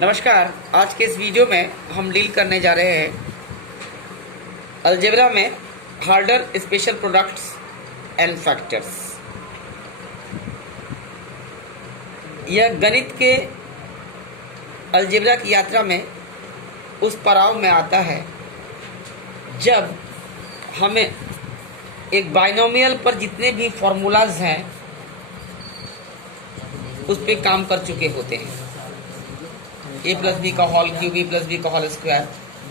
नमस्कार। आज के इस वीडियो में हम डील करने जा रहे हैं अलजेब्रा में harder special products and factors. यह गणित के अलजेब्रा की यात्रा में उस पड़ाव में आता है जब हमें एक बाइनोमियल पर जितने भी फॉर्मूलाज हैं उस पर काम कर चुके होते हैं। ए प्लस बी का whole cube, B plus B का होल स्क्वायर,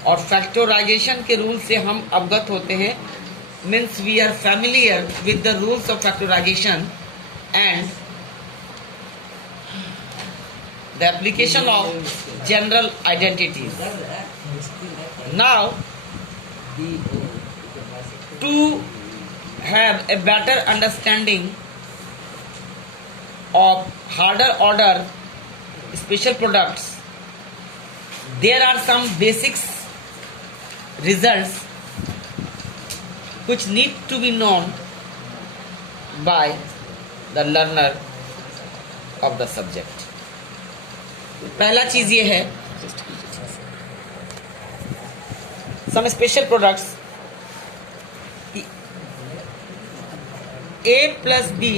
और फैक्टराइजेशन के रूल से हम अवगत होते हैं। Means we are familiar with the rules of factorisation and the application of general identities. Now to have a better understanding of harder order special products, there are some basics results which need to be known by the learner of the subject. पहला चीज ये है some special products ए plus B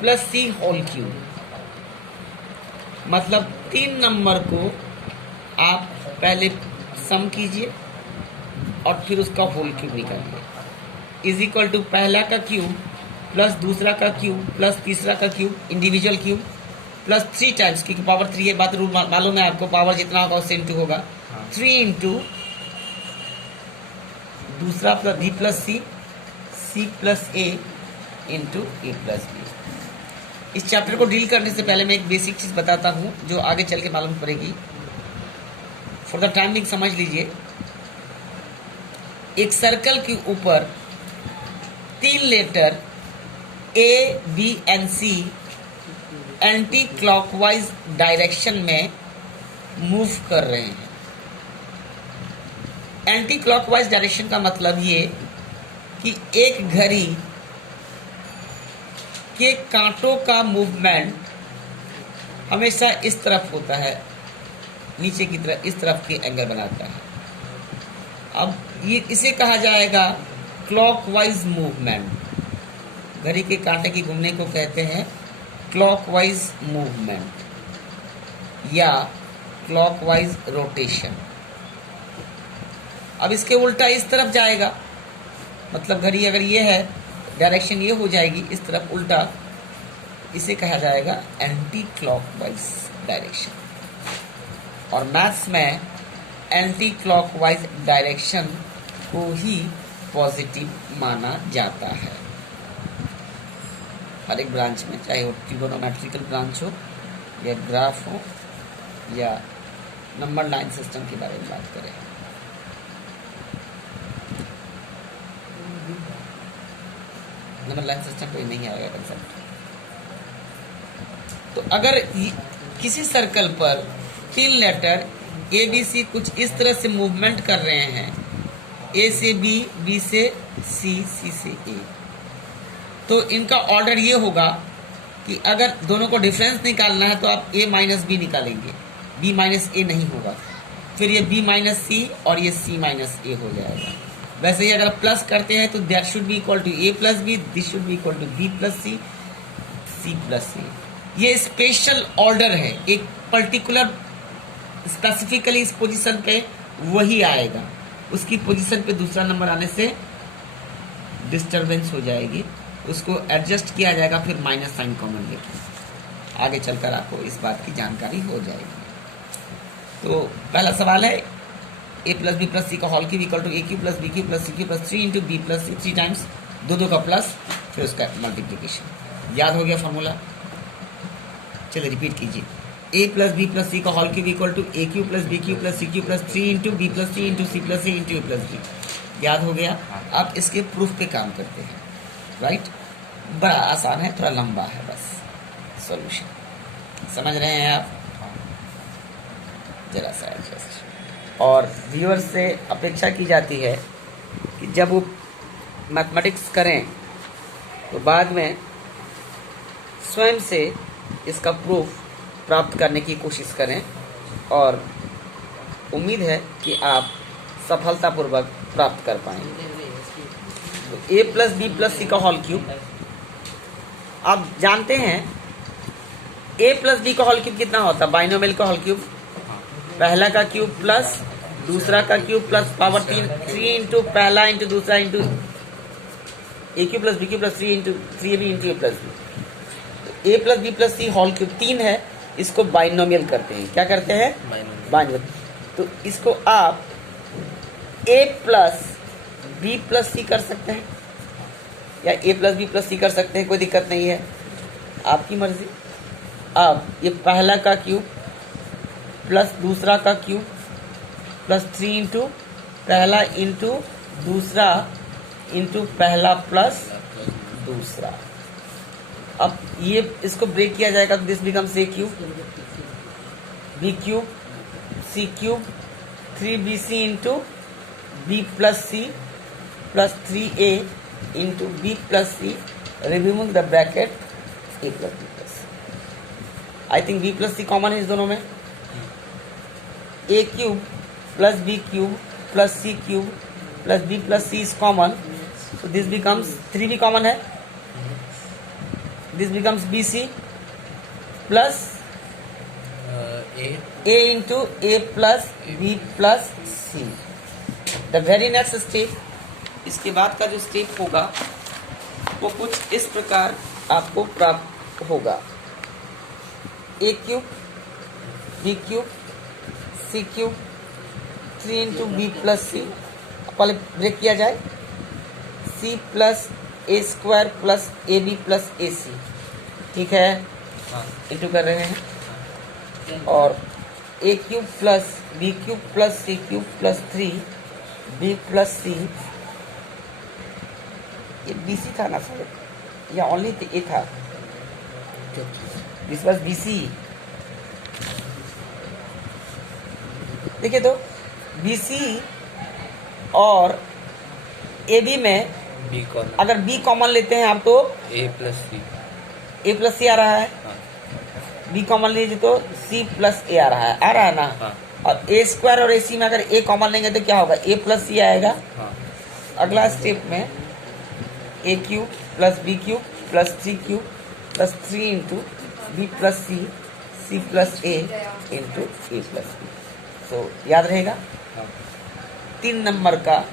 plus C whole cube, मतलब 3 number को आप पहले सम कीजिए और फिर उसका होल क्यूब निकालिए। इज इक्वल टू पहला का क्यूब प्लस दूसरा का क्यूब प्लस तीसरा का cube individual cube plus 3 times, क्योंकि पावर 3 है, बात रूल मालूम है आपको, पावर जितना होगा उससे इंटू होगा। 3 इंटू दूसरा plus B plus C plus A into A plus B. इस चैप्टर को डील करने से पहले मैं एक बेसिक चीज बताता हूं जो आगे चल के मालूम पड़ेगी। फॉर द टाइमिंग समझ लीजिए, एक सर्कल के ऊपर 3 letter A B and C anticlockwise direction में मूव कर रहे हैं। एंटी क्लॉकवाइज डायरेक्शन का मतलब ये कि एक घड़ी के कांटों का मूवमेंट हमेशा इस तरफ होता है, नीचे की तरफ, इस तरफ के एंगल बनाता है। अब ये इसे कहा जाएगा क्लॉकवाइज मूवमेंट। घड़ी के कांटे की घूमने को कहते हैं क्लॉकवाइज मूवमेंट या क्लॉकवाइज रोटेशन। अब इसके उल्टा इस तरफ जाएगा, मतलब घड़ी अगर ये है डायरेक्शन ये हो जाएगी इस तरफ उल्टा, इसे कहा जाएगा एंटी क्लॉकवाइज डायरेक्शन। और मैथ्स में एंटी क्लॉकवाइज डायरेक्शन को ही पॉजिटिव माना जाता है हर एक ब्रांच में, चाहे वो ट्रिगोनोमेट्रिकल ब्रांच हो या ग्राफ हो या नंबर लाइन सिस्टम के बारे में बात करें। नंबर लाइन सिस्टम कोई नहीं आएगा कंसेप्ट। तो अगर किसी सर्कल पर 3 लेटर ए बी सी कुछ इस तरह से मूवमेंट कर रहे हैं, ए से बी, बी से सी, सी से ए, तो इनका ऑर्डर ये होगा कि अगर दोनों को डिफरेंस निकालना है तो आप ए माइनस बी निकालेंगे, बी माइनस ए नहीं होगा, फिर ये बी माइनस सी और ये सी माइनस ए हो जाएगा। वैसे ही अगर प्लस करते हैं तो that should be equal to A plus B, this should be equal to B plus C, C plus C. ये स्पेशल ऑर्डर है, एक पर्टिकुलर स्पेसिफिकली इस पोजीशन पे वही आएगा, उसकी पोजीशन पे दूसरा नंबर आने से डिस्टरबेंस हो जाएगी, उसको एडजस्ट किया जाएगा, फिर माइनस साइन कॉमन लेके आगे चलकर आपको इस बात की जानकारी हो जाएगी। तो पहला सवाल है A plus B plus C का whole cube equal to A cube plus B cube plus C cube plus 3 into B plus C, 3 times 2 का प्लस, फिर उसका मल्टीप्लीकेशन। याद हो गया फॉर्मूला? चलिए रिपीट कीजिए। A plus B plus C का whole cube equal to A cube plus B cube plus C cube plus 3 into B plus C into C plus A into A plus B. याद हो गया? अब इसके proof पे काम करते हैं। राइट, बड़ा आसान है, थोड़ा लंबा है, बस सॉल्यूशन समझ रहे हैं आप? जरा सा एडजस्ट। और व्यूअर से अपेक्षा की जाती है कि जब वो मैथमेटिक्स करें तो बाद में स्वयं से इसका प्रूफ प्राप्त करने की कोशिश करें और उम्मीद है कि आप सफलतापूर्वक प्राप्त कर पाएंगे। तो a plus B plus C का होल क्यूब, आप जानते हैं a प्लस बी का होल क्यूब कितना होता है? बाइनोमियल का होल क्यूब, पहला का क्यूब प्लस दूसरा का क्यूब प्लस पावर 3 इंटू पहला इंटू दूसरा into A cube plus B cube plus 3 into 3ab into A plus B. A plus B plus C whole cube 3 है, इसको बाइनोमियल करते हैं। क्या करते हैं? बाइनोमियल। तो इसको आप ए प्लस बी प्लस सी कर सकते हैं या ए प्लस बी प्लस सी कर सकते हैं, कोई दिक्कत नहीं है, आपकी मर्जी। अब ये पहला का क्यूब प्लस दूसरा का क्यूब प्लस 3 इंटू पहला इंटू दूसरा इंटू पहला प्लस दूसरा। अब ये इसको ब्रेक किया जाएगा तो this becomes A cube B cube C cube 3bc into B plus C plus 3a into B plus C, removing the bracket A plus B plus. I think B plus C common है इस दोनों में। A cube plus B cube plus C cube plus B plus C is common, so this becomes 3 भी common है, this becomes bc plus a into a plus b plus c। the very next step, इसके बाद का जो step होगा वो कुछ इस प्रकार आपको प्राप्त होगा। a cube b cube c cube 3 into B plus C, पहले ब्रेक किया जाए, c plus A square plus A B plus A C, ठीक है, इंटू कर रहे हैं। और A cube plus B cube plus C cube plus 3 B plus C, ये बी सी था ना सर, या ओनली ए था? This was B C. देखिए तो बी सी और ए बी में बी कॉमन, अगर बी कॉमन लेते हैं आप तो ए प्लस सी आ रहा है, हाँ। बी कॉमन लीजिए तो सी प्लस ए आ रहा है ना, हाँ। और ए स्क्वायर और ए सी में अगर ए कॉमन लेंगे तो क्या होगा? ए प्लस सी आएगा। हाँ। अगला स्टेप में A cube plus B cube plus 3 cube plus 3 into B plus C plus A into A plus B. तो याद रहेगा, हाँ। 3 नंबर का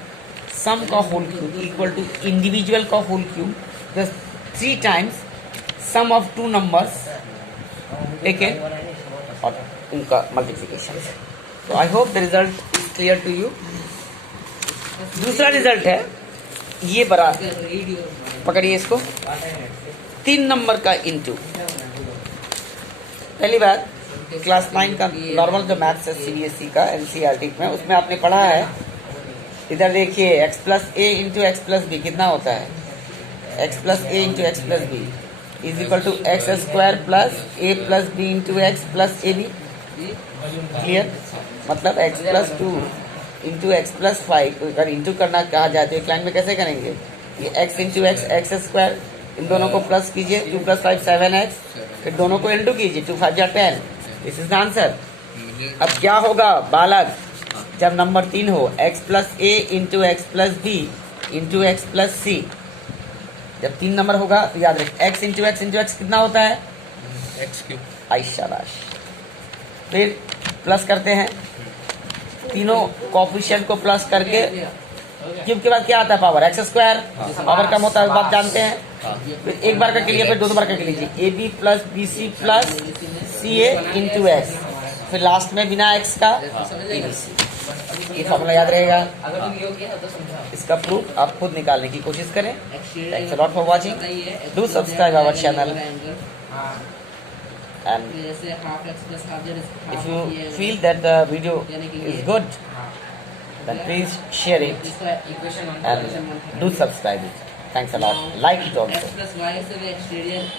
सम का whole cube equal to individual का whole cube plus 3 times sum of 2 numbers taken और उनका multiplication. तो I hope the result is clear to you. दूसरा रिजल्ट है ये बड़ा, पकड़िए इसको, 3 नंबर का इंटू। पहली बात, क्लास 9 का नॉर्मल जो मैथ्स है सीबीएसई का एनसीईआरटी में, उसमें आपने पढ़ा है, इधर देखिए X plus A into X plus B कितना होता है? X plus A into X plus B is equal to X square plus A plus B into X plus A B. Clear? मतलब X plus 2 into X plus 5 अगर into करना कहा जाए तो एक लाइन में कैसे करेंगे? ये X into X X square, इन दोनों को प्लस कीजिए, 2 + 5 7x, फिर दोनों को इंटू कीजिए, 2 × 5 = 10। This is the answer. अब क्या होगा बालक, जब नंबर 3 हो, x plus A into X plus B into X plus C, जब 3 नंबर होगा तो याद रखें x इंटू एक्स कितना होता है? X cube. आई शाबाश। फिर प्लस करते हैं, तीनों कोफिशिएंट को प्लस करके क्यूब के बाद क्या आता है? पावर। एक्स स्क्वायर पावर कम होता है, बात जानते हैं। फिर एक बार करके लिए, फिर 2 बार करके लीजिए, A B plus B C plus C A into X, फिर लास्ट में बिना एक्स का ए बी सी। ये फॉर्मूला याद रहेगा। इसका प्रूफ आप खुद निकालने की कोशिश करें। Thanks a lot for watching, do subscribe our channel, and if you feel that the video is good, then please share it and do subscribe it. Thanks a lot. Like it also.